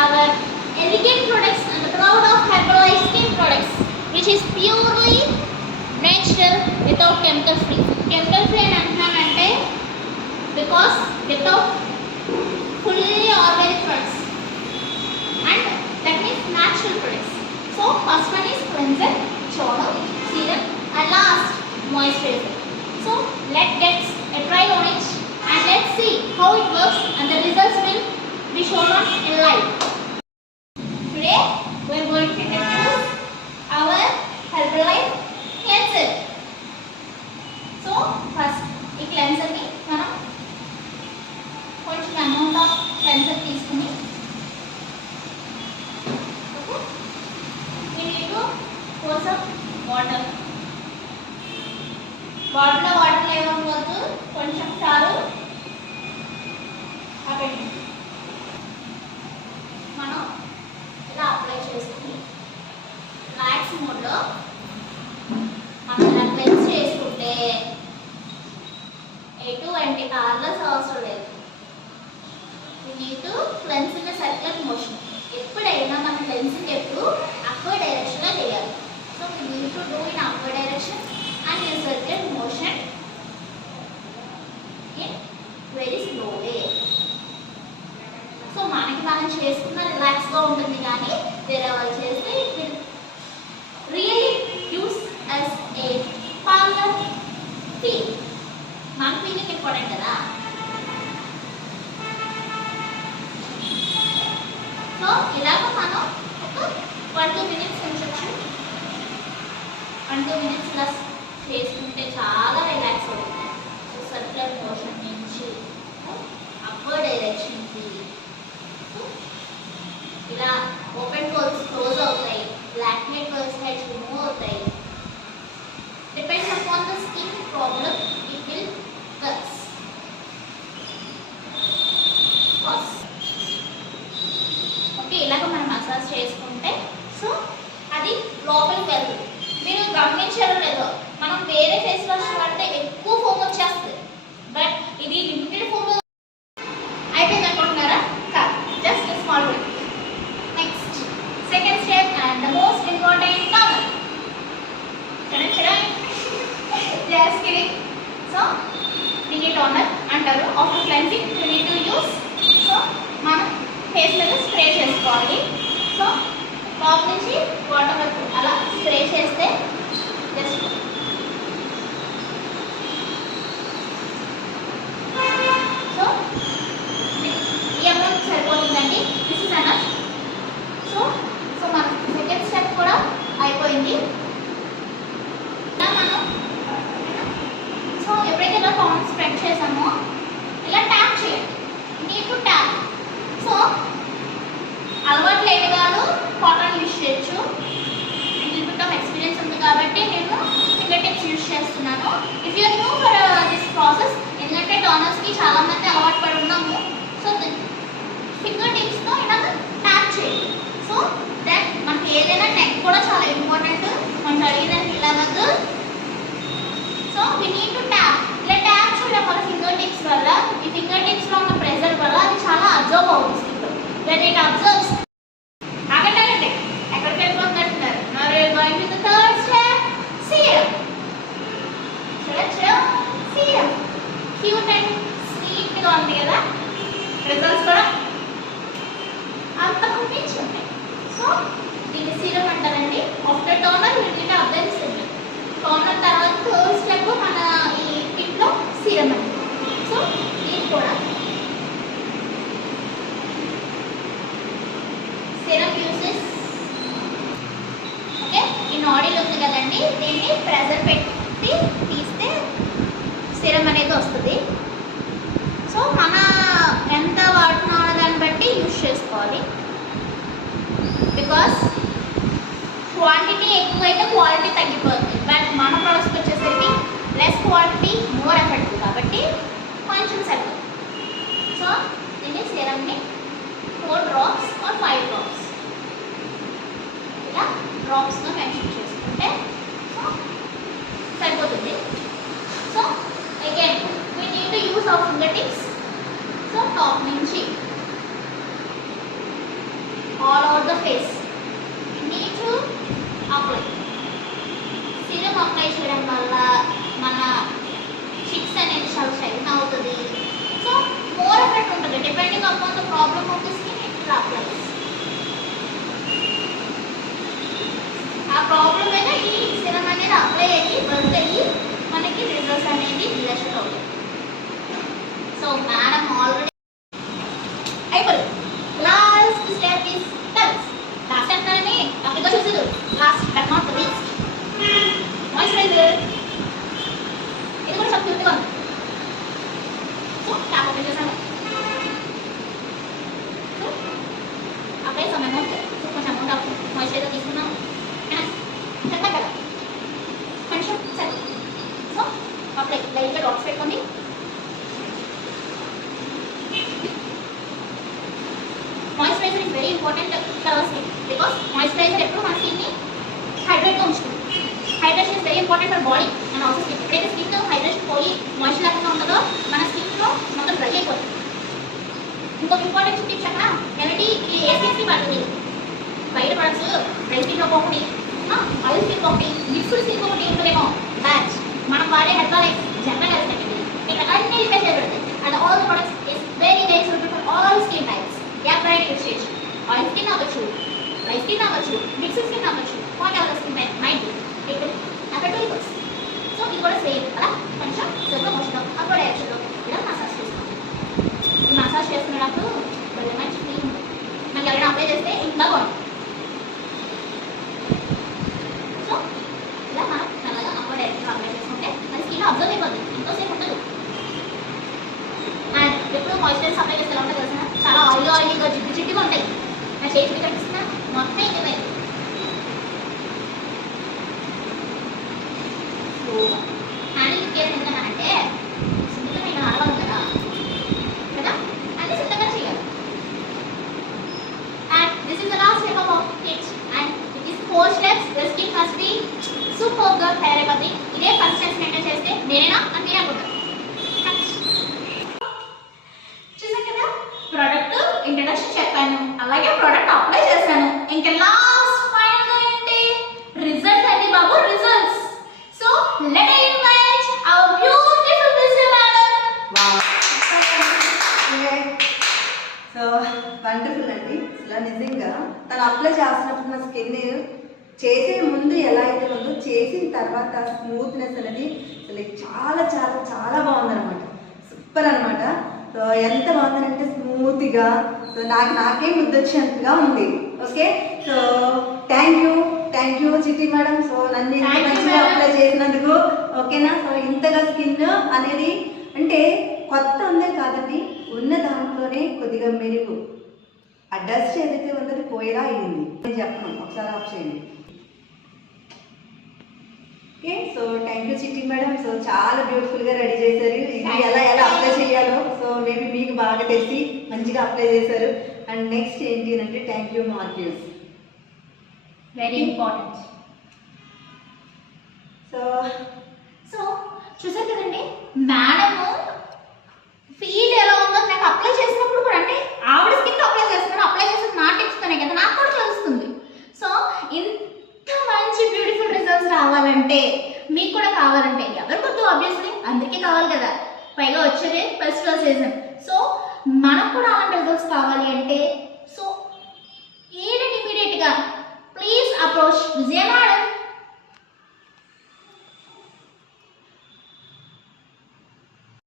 our elegant products and proud of Herbalife skin products, which is purely natural without chemical free. Chemical free and antanante because without fully organic products, and that means natural products. So first one is cleanser, toner, serum, and last moisturizer. So let's get a try on it and let's see how it works and the results will be shown on in live. Today we are going to introduce our Herbalife cleanser. So first ఈ cleanser ని మనం కొంచెం amount of cleanser తీసుకుని we need to pour some water. బాటిల్లో వాటర్ లేకపోతే కొంచెం చాలు అవ్వండి. మనం ఇలా అప్లై చేసుకుని రిలాక్స్ మోడ్లో మనం ఇలా క్లెన్స్ చేసుకుంటే ఎటువంటి కార్లెస్ అవసరం లేదు. we need to cleanse in a circular motion. ఎప్పుడైనా మనం క్లెన్సింగ్ ఎప్పుడు అప్వర్డ్ డైరెక్షన్లో చేయాలి. So we need to do in upward direction and in circular motion in very slow way. So మనకి మనం చేసుకున్న రిలాక్స్గా ఉంటుంది, కానీ వేరే వాళ్ళు చేస్తే it will really use as a parlour feel. మన ఫీలింగ్ ఇంపార్టెంట్ కదా. సో ఇలాగ మనం ఒక 1-2 minutes ఉంచవచ్చు. 1-2 minutes ఇలా చేసుకుంటే చాలా రిలాక్స్ అవుతుంది. సో సర్క్యులర్ మోషన్ నుంచి అప్వర్డ్ డైరెక్షన్కి ఇలా ఓపెన్ పోల్స్ క్లోజ్ అవుతాయి, black head purse heads remove అవుతాయి. Depends upon the skin problem it will works. Okay, ఇలాగ మనం మసాజ్ చేసుకుంటే సో అది లోపలికి వెళ్తుంది. మీరు గమనించారో లేదో, మనం వేరే ఫేస్ వాష్ వాడితే ఎక్కువ ఫోమ్ వచ్చేస్తుంది, బట్ ఇది లిమిటెడ్ ఫోమ్ అయిపోయింది అనుకుంటున్నారా? కాదు, just small bit. Next second step and the most important toner. Just kidding. So దీన్ని టోనర్ అంటారు. After cleansing you need to use. So మనం ఫేస్ మీద స్ప్రే చేసుకోవాలి. సో టాప్ నుంచి బాటమ్ వరకు అలా స్ప్రే చేస్తే జస్ట్ సో ఈ అమౌంట్ సరిపోతుందండి. This is enough. So so మన సెకండ్ స్టెప్ కూడా అయిపోయింది. ఇలా మనం సో ఎప్పుడైతే ఇలా టోనర్ స్ప్రెడ్ చేసామో ఇలా ట్యాప్ చేయాలి. నీకు ట్యాప్. సో అలవాటు లేని వాళ్ళు కాటన్ యూజ్ చేయొచ్చు. లిటిల్ బిట్ ఆఫ్ ఎక్స్పీరియన్స్ ఉంది కాబట్టి నేను ఫింగర్ టిప్స్ యూజ్ చేస్తున్నాను. If you new for this process, ఎందుకంటే టోనర్స్కి చాలామంది అలవాటు పడి ఉన్నాము. సో ఫింగర్ టిప్స్తో ఇలా ట్యాప్ చేయండి. సో దెన్ మనకి ఏదైనా నెక్ కూడా చాలా ఇంపార్టెంట్. మనకు అడిగిదానికి ఇలాగదు. So we need to tap. ఇలా ట్యాప్ చేయడం వల్ల ఫింగర్ టిప్స్ వల్ల, ఈ ఫింగర్ టిప్స్లో ఉన్న ప్రెజర్ వల్ల అది చాలా అబ్జర్వ్ అవుతుంది. When it observes, ఆగండి, ఎక్కడికి వెళ్ళిపోతున్నారు? Now we are going to the third step, serum. Serum. Cute and sweet గా ఉంది కదా. రిజల్ట్స్ కూడా అంతకు మించి ఉంటాయి. సో దీన్ని సీరం అంటారండి. After toner you need to apply the serum. Toner తర్వాత థర్డ్ స్టెప్ మన ఈ కిట్లో సీరం అండి. సో ఇది కూడా serum uses. ఓకే, ఈ నాడిల్ ఉంది కదండి, దీన్ని ప్రెజర్ పెట్టి తీస్తే సిరం అనేది వస్తుంది. సో మన ఎంత వాడుతున్నామో దాన్ని బట్టి యూజ్ చేసుకోవాలి. బికాస్ క్వాంటిటీ ఎక్కువైతే క్వాలిటీ తగ్గిపోతుంది. బట్ మన ప్రోడక్ట్స్కి వచ్చేసరికి లెస్ క్వాంటిటీ మోర్ ఎఫెక్టివ్ కాబట్టి కొంచెం సరిపోతుంది. సో దీన్ని సిరంని 4 drops or 5 drops ఇలా డ్రాప్స్గా మెన్షన్ చేసుకుంటే సో సరిపోతుంది. So again we need to use hour finger tips. So top నుంచి అప్లై లైట్గా డాట్స్ పెట్టుకోండి. Moisturiser is very important for our skin because moisturiser ఎప్పుడు మన స్కిన్ని హైడ్రేట్గా ఉంచుతుంది. Hydration is very important for body and also skin. ఎప్పుడైతే స్కిన్ హైడ్రేషన్ పోయి మాయిశ్చర్ లేకుండా ఉంటుందో మన స్కిన్లో మొత్తం డ్రై అయిపోతుంది. ఇంకొక ఇంపార్టెంట్ టిప్ చెప్పనా, ఎలాంటి ఈ ఏ స్కిన్కి పడుతుంది బయట ప్రొడక్ట్స్ డ్రై స్కిన్లో ఒకటి, ఆయిల్ స్కిన్ ఒకటి, మిక్స్డ్ స్కిన్ ఒకటి ఉంటుందేమో. బ్యాచ్ మనం వాడే హెర్బాలైఫ్ జనరల్ హెల్త్ అనేది ఇక్కడ అన్ని రిపేర్ చేయబడతాయి. And all the products is very very suitable for all skin types. Gap bright use చేయొచ్చు, ఆయిల్ స్కిన్ అవ్వచ్చు, డ్రై స్కిన్ అవ్వచ్చు, మిక్స్డ్ స్కిన్ అవ్వచ్చు, what ever skin type might be it will affect your works. So ఇది కూడా సేమ్ అలా కొంచెం సర్వ మోషన్లో అప్పుడు డైరెక్షన్లో ఇలా మసాజ్ చేసుకోవాలి. ఈ మసాజ్ చేసుకునేటప్పుడు భలే మంచి ఫీల్ ఉంటుంది. మనకి ఎవరైనా అప్లై చేస్తే ఇంకా బాగుంటుంది. సో ఇలా మనం చల్లగా అప్పుడు డైరెక్షన్లో అప్లై చేసుకుంటే మన స్కిన్ అబ్జర్వ్ అయిపోతుంది, ఎంతోసేపు ఉండదు. అండ్ ఎప్పుడు మాయిశ్చరైజర్ అప్లై చేస్తే ఎలా ఉంటుంది తెలిసిన చాలా ఆయిలీగా జిడ్డు జిడ్డుగా ఉంటాయి. నా చేతికి కనిపిస్తున్నా మొత్తం ఇంకేమైంది. హ్యాండిల్ కేర్ ఎందుకన్నానంటే సున్నితమైన ఆడవాళ్ళు కదా కదా అన్ని సిద్ధంగా చేయాలి. And this is the last step of kit and it is 4 steps. The skin must be super గా తయారైపోతుంది. ఇదే ఫస్ట్ స్టెప్స్ మెయింటైన్ చేస్తే నేనేనా అని మీరు అనుకుంటారు. చూసాం కదా, ప్రోడక్ట్ ఇంట్రడక్షన్ చెప్పాను, అలాగే ప్రోడక్ట్ అప్లై చేశాను. ఇంకా లాస్ట్ ఫైనల్ గా ఏంటి రిజల్ట్ అండి బాబు, results. So let I invite our beautiful mister madam. So wonderful అండి. అసలు నిజంగా తను అప్లై చేస్తున్నప్పుడు నా స్కిన్ చేసే ముందు ఎలా అయితే ఉందో చేసిన తర్వాత స్మూత్నెస్ అనేది అసలు చాలా చాలా చాలా బాగుందన్నమాట. సూపర్ అనమాట. సో ఎంత బాగుందంటే స్మూత్గా, సో నాకే ముద్దొచ్చినట్టుగా ఉంది. ఓకే, సో థ్యాంక్ యూ చిట్టి మేడం. సో నన్ను ఇంత మంచిగా అప్లై చేసినందుకు. ఓకేనా, సో ఇంతగా స్కిన్ అనేది అంటే కొత్త ఉందే కాదండి, ఉన్న దాంట్లోనే కొద్దిగా మెరుగు. ఆ డస్ట్ ఏదైతే ఉందో పోయేలా అయింది. నేను చెప్పను, ఒకసారి ఆఫ్ చేయండి. ఓకే, సో థ్యాంక్ యూ చిట్టి మేడం. సో చాలా బ్యూటిఫుల్గా రెడీ చేశారు. ఇది ఎలా అప్లై చేయాలో సో మేబీ మీకు బాగా తెలిసి మంచిగా అప్లై చేశారు. అండ్ నెక్స్ట్ ఏంటి అంటే thank you Marcus, very important. So so చూసారు కదండి మేడము ఫీల్ ఎలా ఉందో నాకు అప్లై చేసినప్పుడు కూడా, అంటే ఆవిడ స్కిన్ అప్లై చేస్తున్నారు, అప్లై చేసిన నా టిప్స్తోనే కదా నాకు కూడా తెలుస్తుంది. సో ఇంత మంచి బ్యూటిఫుల్ రిజల్ట్స్ రావాలంటే మీకు కూడా కావాలంటే ఎవరికొద్దు ఆబ్వియస్లీ అందరికీ కావాలి కదా, పైగా వచ్చేదే ఫెస్టివల్ సీజన్. సో మనకు కూడా అలాంటి రిజల్ట్స్ కావాలి అంటే సో ఇమీడియట్గా ప్లీజ్ అప్రోచ్ విజయ మేడం.